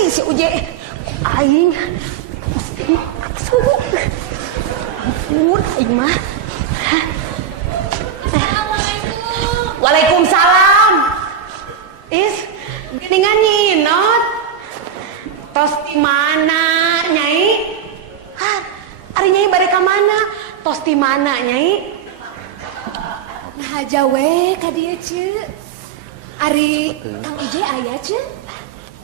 Ih, si Uje. Aing. Ampun, aing mah. Assalamualaikum. Waalaikumsalam. Is, geningan nyinot. Tos di mana, Nyai? Hah, ari Nyai bade ka mana? Tos di mana, Nyai? Nah aja we ka dieu ceuk. Ari Kang Uje aya ceuk?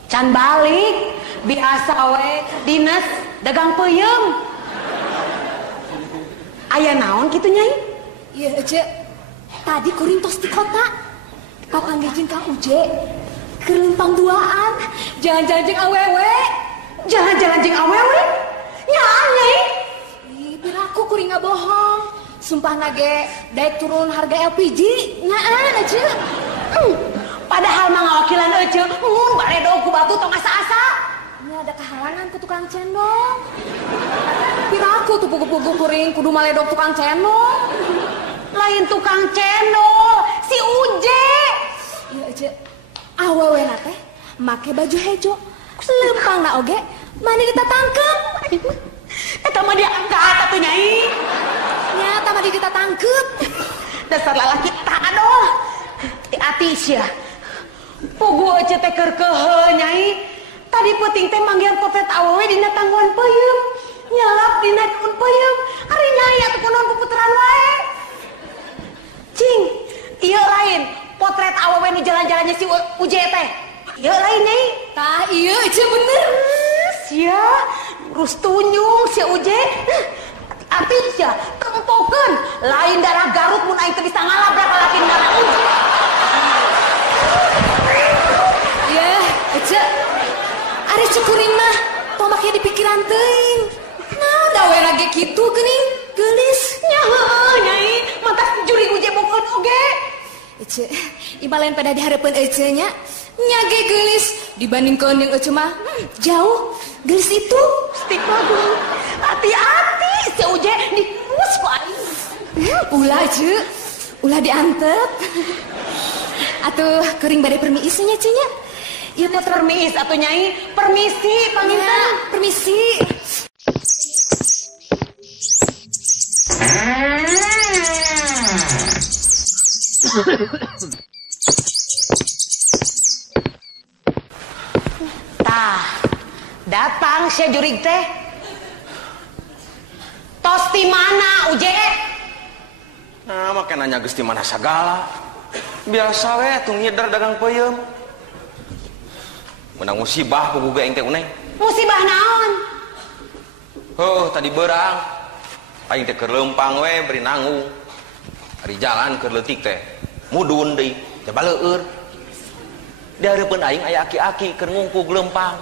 Can balik, biasa we dinas dagang peuyeum. Aya naon kitu Nyai? Ieu ceuk. Tadi kuring tos di kota. Kau panggil jeung Kang Uje. Keur lempang duaan, jalan-jalan jeung awewe. Jalan-jalan jeung awewe? Nyaan Nyai? Ih, piraku kuring ngabohong. Sumpah nage daek turun harga LPG. Nyaan ceuk. Padahal mah ngawakilan euceuk, baredo ku batu tong asa-asa. Ini ada kehalangan ke tukang cendol. Piraku tuh pugu-pugu kuring kudu maledog tukang cendol. Lain tukang cendol, si Uje. Iya ceuk. Awewe na teh make baju hejo. Lempang na oge mani kita tangkep. Eta mah dia angkat atuh Nyai. Nyata mah kita tangkep. Dasar lalaki tak aduh. Hati sia. Pugu ece teh keur keheul Nyai. Tadi peuting teh manggihan potret awewe dina tangguhan peuyeum. Nyalap dina daun peuyeum. Ari Nyai atuh kunaon puputeran wae. Cing, ieu lain potret awewe nu jalan-jalannya si Uje teh. Ieu lain Nyai. Tah ieu ece bener. Sia, urus tunjung si Uje. Hati sia, tempokeun lain darah Garut mun aing teu bisa ngalabrak lalaki darah Uje. Ya, ece. Ari cukuring mah tong make di pikiran teuing. Nah, da we lagi kitu geuning, geulis. Nya heueuh Nyai, mantas juri Uje bokeun oge. Ece, ibalen pada dihareupeun ece nya. Nya ge geulis dibandingkeun jeung ece mah jauh. Geulis itu Stik bagus. Hati-hati si Uje diurus ku aing. Ulah ceuk. Ulah diantep. Atuh kuring bade permisi nya ce nya. Ieu teh permis atuh Nyai. Permisi panginten. Permisi. Tah, datang si jurig teh. Tos di mana Uje? Nah, makin nanya geus di mana sagala. Biasa we atuh nyedar dagang peuyeum. Menang musibah ku boga aing teh uneng. Musibah naon? Heuh, tadi beurang. Aing teh keur leumpang we beri nanggung. Ari jalan keur leutik teh. Mudun deui, teh baleueur. Di hareupeun aing aya aki-aki keur ngungkug leumpang.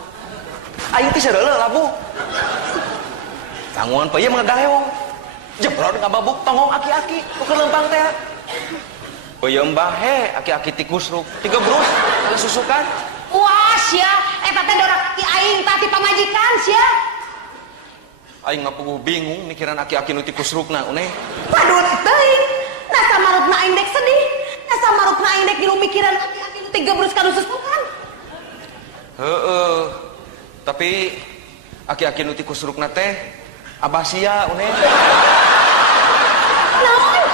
Aing teh sareuleuh labu. Tanggungan peuyeum ngagaleong. Jebrod ngababuk tongong aki-aki keur leumpang teh. Peuyeum bahe aki-aki tikusruk, tigebrus ada susukan. Wah sia, eta teh dorak ti aing tadi pamajikan sia. Aing ngapuguh bingung mikiran aki-aki nu tikusrukna uneng. Padut teuing. Nasa marutna aing dek sedih. Nasa marutna aing dek ngilu mikiran aki-aki nu tigebrus kana susukan. Heeh. Tapi aki-aki nu tikusrukna teh abah sia uneng. Naon?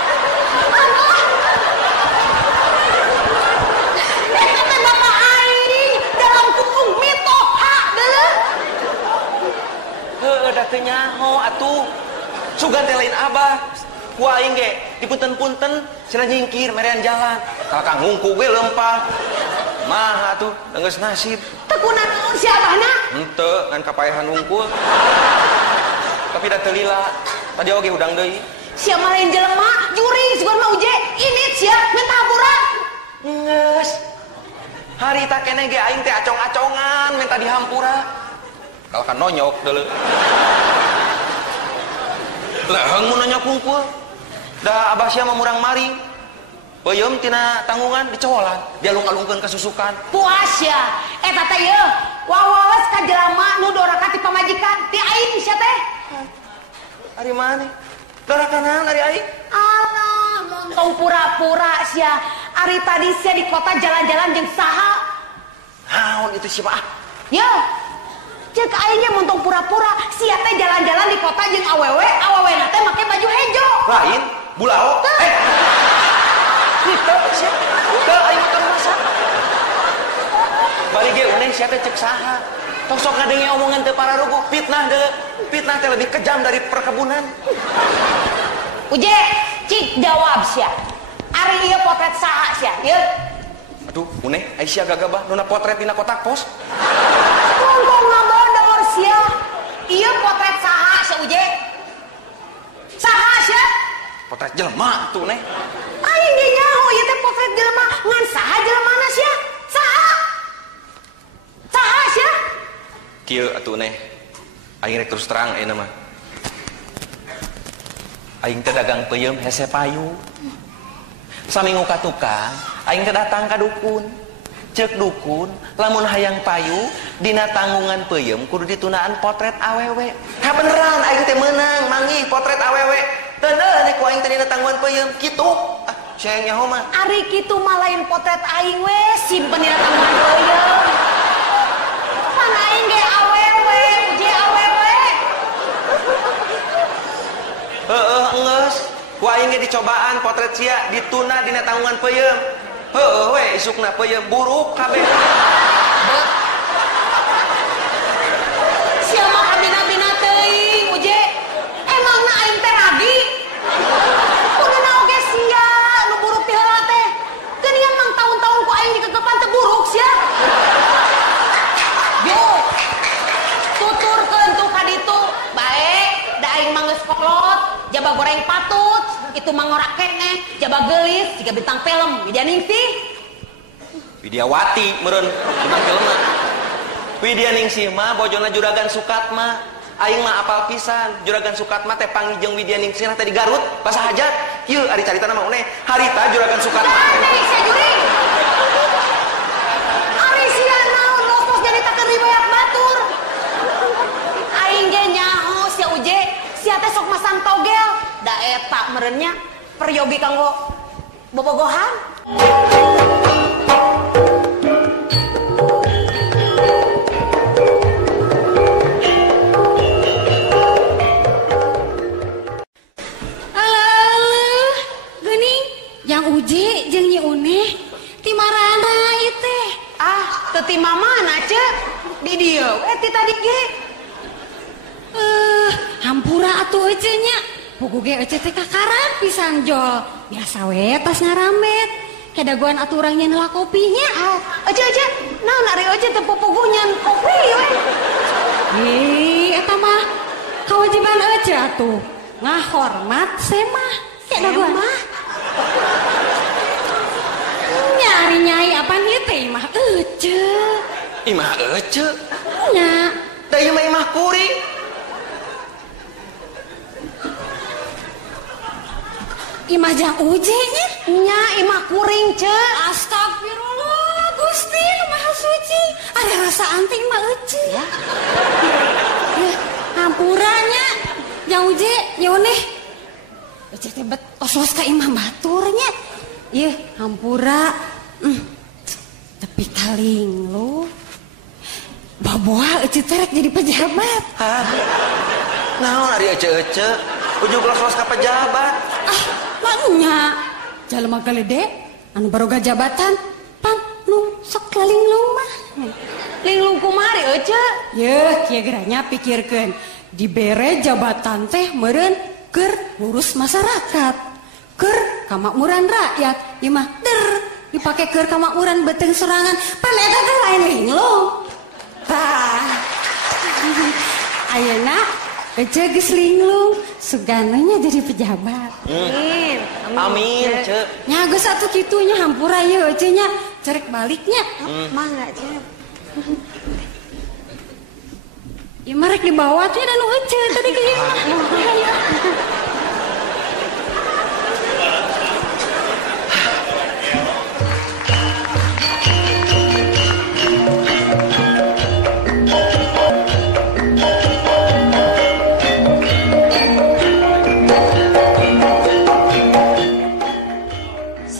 Eta teh bapak aing dalam kurung mitoha deuleuh. Heeh, da teu nyaho atuh. Sugan teh lain abah. Ku aing ge dipunten-punten cenah nyingkir merean jalan. Kakang ngungkug we leumpang. Mah atuh geus nasib. Teu kunaon naon si abahna? Henteu ngan kapaehan ngungkul. Tapi da teu lila. Tadi oge udang deui. Sia mah lain jelema, juring sugan mah Uje. Init sia minta haburan. Ngeus. Harita keneh ge aing teh acong-acongan minta dihampura. Kalau kan nonyok deuleu. Leheng mun nonyok hungkul. Da abah sia mah murang maring. Peuyeum tina tanggungan dicowolan, dialung-alungkeun ka susukan. Puas ya. Eta teh yeuh, wawaos ka jelema nu doraka ti pamajikan. Ti aing sia teh. Ari maneh? Dorakanan ari aing? Alah, montong pura-pura sia. Ari tadi sia di kota jalan-jalan jeung saha? Naon itu sih, Pak? Yeuh, Cek aingnya muntung pura-pura sia teh jalan-jalan di kota jeung awewe teh make baju hejo. Lain, bulao. Kita sia. Teu aing mah masa. Bari ge uneng sia teh cek saha. Tosok ngadengi omongan teu pararugu, fitnah deui. Fitnah teh lebih kejam dari perkebunan. Uje, cik jawab sia. Ari ieu potret saha sia? Ieu. Aduh, uneng Aisyah gagabah nuna potret dina kotak pos. Kongkong ngabodor sia. Ieu potret saha sia Uje? Saha sia? Potret jelema tuh neh. Aing ge nyaho ieu teh potret jelema, ngan saha jelemana sia? Saha? Saha sia? Kieu atuh neh. Aing rek terus terang ayeuna mah. Aing teh dagang peuyeum hese payu. Saminggu ka tukang, aing teh datang ka dukun. Ceuk dukun, lamun hayang payu dina tanggungan peuyeum kudu ditunaan potret awewe. Ha beneran aing teh meunang manggih potret awewe. Teu neueuh ku aing teh dina tanggungan peuyeum kitu. Ah, sayang nyaho mah. Ari kitu mah lain potret aing we, simpen dina tanggungan peuyeum. Pan aing ge awewe, Uje awewe. Heeh, enggeus. Ku aing ge dicobaan potret sia dituna dina tanggungan peuyeum. Heeh we isukna peuyeum buruk kabeh. Sia mah kabina-bina teuing, Uje. Emangna aing teh ragi? Kunaon oge sia nu buruk ti heula teh. Geuningan mang tahun-tahun ku aing dikegepan teh buruk sia. Yo. Tuturkeun tuh ka ditu. Bae, da aing mah geus kolot, jaba goreng patut, itu mah ngora keneh, jaba geulis jiga bintang film, Widya Ningsih. Widyawati meureun bintang film mah. Widya Ningsih mah bojona Juragan Sukatma. Aing mah apal pisan. Juragan Sukatma teh panggih jeung Widya Ningsih teh di Garut pas hajat. Kieu ari caritana mah uneh. Harita Juragan Sukatma. Nih, sia juri. Ari sia naon lopos jadi takeun riboyak batur. Aing ge nyaho sia Uje, sia teh sok masang togel. Da eta meureunnya peryobi kanggo bobogohan. Uje jeung Nyi Uneh ti marana ieu teh. Ah, teu ti mamana ceuk? Di dieu we ti tadi ge. Hampura atuh ece nya. Pugu ge ece teh kakaran pisan jol. Biasa we tos ngaramet. Kedaguan atuh urang nyeun kopinya. Ece naon ari ece teh pupuguh nyeun kopi we. Eta mah kewajiban ece atuh. Ngahormat semah. Kedaguan mah. Nyari nyai apaan ieu teh imah ece. Imah ece? Nya. Da ieu mah imah kuring. Imah Jang Uje nya. Nya imah kuring ceuk. Astagfirullah Gusti Maha Suci. Ada rasa anting mah ece. Ya. Hampuranya Jang Uje Yoneh. Ece teh bet os-os ka imah baturnya. Ieu hampura. Tapi kaling lo. Baboa ece teh rek jadi pejabat. Hah? Naon ari ece-ece? Ujug los-los ka pejabat. Nya jalema galede anu baroga jabatan pan nu sok linglung mah. Linglung kumari ece. Yeuh kieu geranya pikirkeun dibere jabatan teh meureun keur ngurus masyarakat, keur kamakmuran rakyat. Ieu mah dipake keur kamakmuran beuteung sorangan pan eta teh lain linglung. Tah. Ayeuna ece geus linglung, sugananya jadi pejabat. Amin, Cek. Nya geus atuh kitu nya hampura ieu ece nya cerek baliknya. Mangga, Cek. Ieu mah rek dibawa teh anu ece tadi ke ieu mah.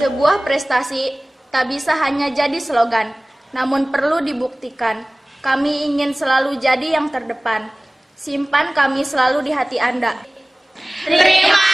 Sebuah prestasi tak bisa hanya jadi slogan, namun perlu dibuktikan. Kami ingin selalu jadi yang terdepan. Simpan kami selalu di hati Anda. Terima